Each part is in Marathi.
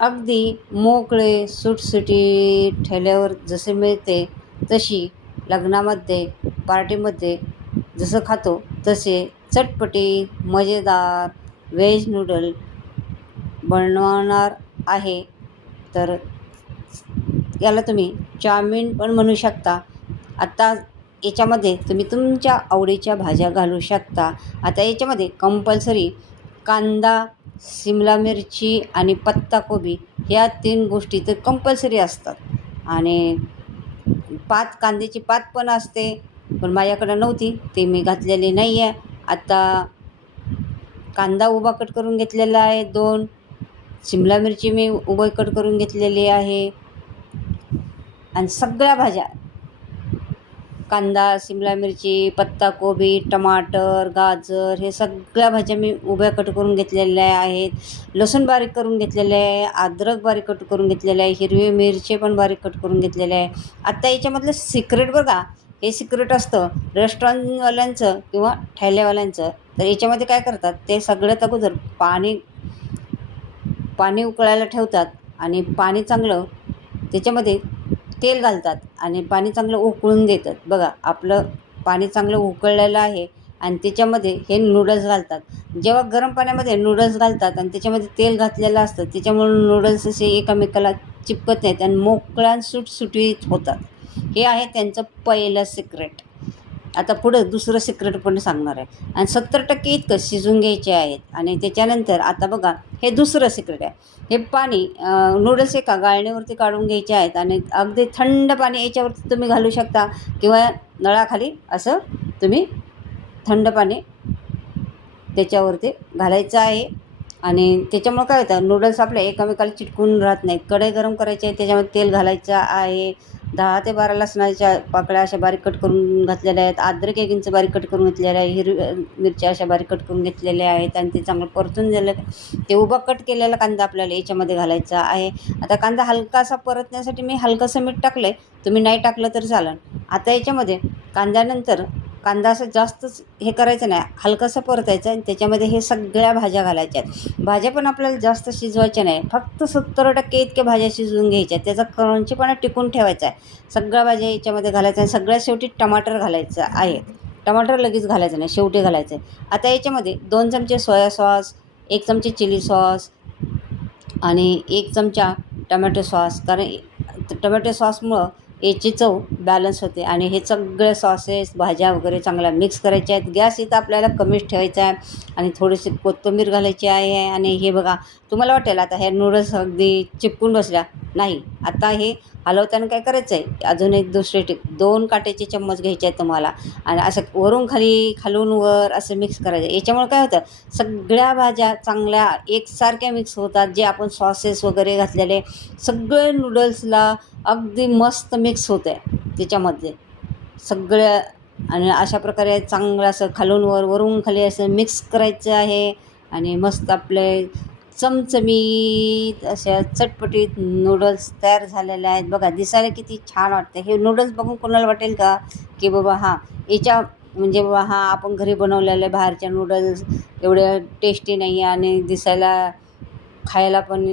अगदी मोकळे सुटसुटीत ठेल्यावर जसे मिळते तशी लग्नामध्ये पार्टीमध्ये जसं खातो तसे चटपटीत मजेदार व्हेज नूडल बनवणार आहे. तर याला तुम्ही चाऊमिन पण म्हणू शकता. आता याच्यामध्ये तुम्ही तुमच्या आवडीच्या भाज्या घालू शकता. आता याच्यामध्ये कंपल्सरी कांदा, शिमला मिरची आणि पत्ताकोबी ह्या 3 गोष्टी तर कंपल्सरी असतात. आणि कांद्याची पात पण असते, पण माझ्याकडं नव्हती ते मी घातलेली नाही आहे. आता कांदा उभा कट करून घेतलेला आहे 2, शिमला मिरची मी उभं कट करून घेतलेली आहे आणि सगळ्या भाज्या कांदा, शिमला मिरची, पत्ताकोबी, टमाटर, गाजर हे सगळ्या भाज्या मी उभ्या कट करून घेतलेल्या आहेत. लसूण बारीक करून घेतलेले आहे, अद्रक बारीक कट करून घेतलेले आहे, हिरवी मिरची पण बारीक कट करून घेतलेले आहे. आता याच्यामधलं सिक्रेट बघा, हे सिक्रेट असतं रेस्टॉरंटवाल्यांचं किंवा ठेलेवाल्यांचं. तर याच्यामध्ये काय करतात, ते सगळ्यात अगोदर पाणी उकळायला ठेवतात आणि पाणी चांगलं त्याच्यामध्ये तेल घालतात आणि पाणी चांगलं उकळून देतात. बघा, आपलं पाणी चांगलं उकळलेलं आहे आणि त्याच्यामध्ये हे नूडल्स घालतात. जेव्हा गरम पाण्यामध्ये नूडल्स घालतात आणि त्याच्यामध्ये तेल घातलेलं असतं, त्याच्यामुळे नूडल्स असे एकमेकाला चिपकत नाहीत आणि मोकळ्या सुटसुटीत होतात. हे आहे त्यांचं पहिलं सिक्रेट. आता पुढं दुसरं सिक्रेट पण सांगणार आहे आणि 70% इतकं शिजून घ्यायचे आहेत. आणि त्याच्यानंतर आता बघा, हे दुसरं सिक्रेट आहे. हे पाणी नूडल्स एका गाळणीवरती काढून घ्यायचे आहेत आणि अगदी थंड पाणी याच्यावरती तुम्ही घालू शकता किंवा नळाखाली असं तुम्ही थंड पाणी त्याच्यावरती घालायचं आहे. आणि त्याच्यामुळं काय होतं, नूडल्स आपल्या एकमेकाला चिटकून राहत नाहीत. कढई गरम करायची आहे, त्याच्यामध्ये तेल घालायचं आहे. 10 ते 12 लसणाच्या पाकळ्या अशा बारीक कट करून घातलेल्या आहेत. अद्रक 1 इंच बारीक कट करून घेतलेलं आहे. हिरव्या मिरच्या अशा बारीक कट करून घेतलेल्या आहेत आणि ते चांगलं परतून झालं ते उभा कट केलेला कांदा आपल्याला याच्यामध्ये घालायचा आहे. आता कांदा हलकासा परतण्यासाठी मी हलकंसं मीठ टाकलं आहे, तुम्ही नाही टाकलं तरी चालेल. आता याच्यामध्ये कांद्यानंतर कांदा असं जास्तच हे करायचं नाही, हलकंसं परतायचं आणि त्याच्यामध्ये हे सगळ्या भाज्या घालायच्या आहेत. भाज्या पण आपल्याला जास्त शिजवायच्या नाही, फक्त 70% इतक्या भाज्या शिजवून घ्यायच्या. त्याचा क्रंचीपणा टिकून ठेवायचा आहे. सगळ्या भाज्या याच्यामध्ये घालायच्या आणि सगळ्यात शेवटी टमाटर घालायचं आहे. टमाटर लगेच घालायचं नाही, शेवटी घालायचं आहे. आता याच्यामध्ये 2 चमचे सोया सॉस, 1 चमचे चिली सॉस आणि 1 चमचा टमॅटो सॉस, कारण टमॅटो सॉसमुळं याची चव बॅलन्स होते. आणि हे सगळे सॉसेस भाज्या वगैरे चांगल्या मिक्स करायच्या आहेत. गॅस इथं आपल्याला कमीच ठेवायचा आहे आणि थोडीशी कोथिंबीर घालायची आहे. आणि हे बघा, तुम्हाला वाटेल आता ह्या नूडल्स अगदी चिपकून बसल्या, नाही. आता हे हलवताना काय करायचं आहे, अजून एक दुसरे टिप, 2 काट्याचे चम्मच घ्यायचे आहेत तुम्हाला आणि असं वरून खाली खालून वर असं मिक्स करायचं. याच्यामुळे काय होतं, सगळ्या भाज्या चांगल्या एकसारख्या मिक्स होतात. जे आपण सॉसेस वगैरे घातलेले सगळे नूडल्सला अगदी मस्त मिक्स होतं आहे त्याच्यामध्ये सगळं. आणि अशा प्रकारे चांगलं असं खालून वर वरून खाली असं मिक्स करायचं आहे. आणि मस्त आपले चमचमीत अशा चटपटीत नूडल्स तयार झालेले आहेत. बघा, दिसायला किती छान वाटतं. हे नूडल्स बघून कोणाला वाटेल का की बाबा हां, याच्या म्हणजे बाबा हां, आपण घरी बनवलेले बाहेरच्या नूडल्स एवढे टेस्टी नाही आहे आणि दिसायला खायला पण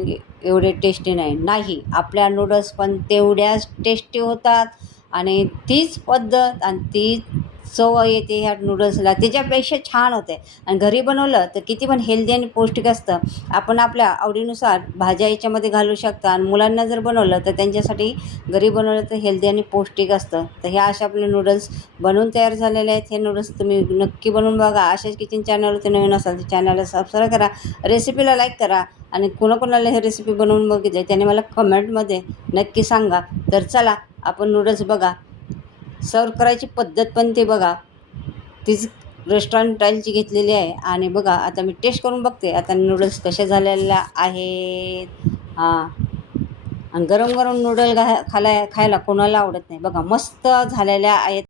एवढे टेस्टी नाही. आपल्या नूडल्स पण तेवढ्याच टेस्टी होतात आणि तीच पद्धत आणि तीच चव येते ह्या नूडल्सला, त्याच्यापेक्षा छान होते. आणि घरी बनवलं तर किती पण हेल्दी आणि पौष्टिक असतं. आपण आपल्या आवडीनुसार भाज्या याच्यामध्ये घालू शकता आणि मुलांना जर बनवलं तर त्यांच्यासाठी घरी बनवलं तर हेल्दी आणि पौष्टिक असतं. तर ह्या अशा आपले नूडल्स बनवून तयार झालेले आहेत. हे नूडल्स तुम्ही नक्की बनवून बघा. अशाच किचन चॅनलवरती नवीन असाल तर चॅनलला सबस्क्राईब करा, रेसिपीला लाईक करा आणि कोणाकोणाला हे रेसिपी बनवून बघितली त्याने मला कमेंटमध्ये नक्की सांगा. तर चला, आपण नूडल्स बघा, सर्व करायची पद्धत पण ते बघा, तीच रेस्टॉरंट स्टाईलची घेतलेली आहे. आणि बघा, आता मी टेस्ट करून बघते आता नूडल्स कशा झालेल्या आहेत. हां, आणि गरम गरम नूडल खायला कोणाला आवडत नाही. बघा, मस्त झालेल्या आहेत.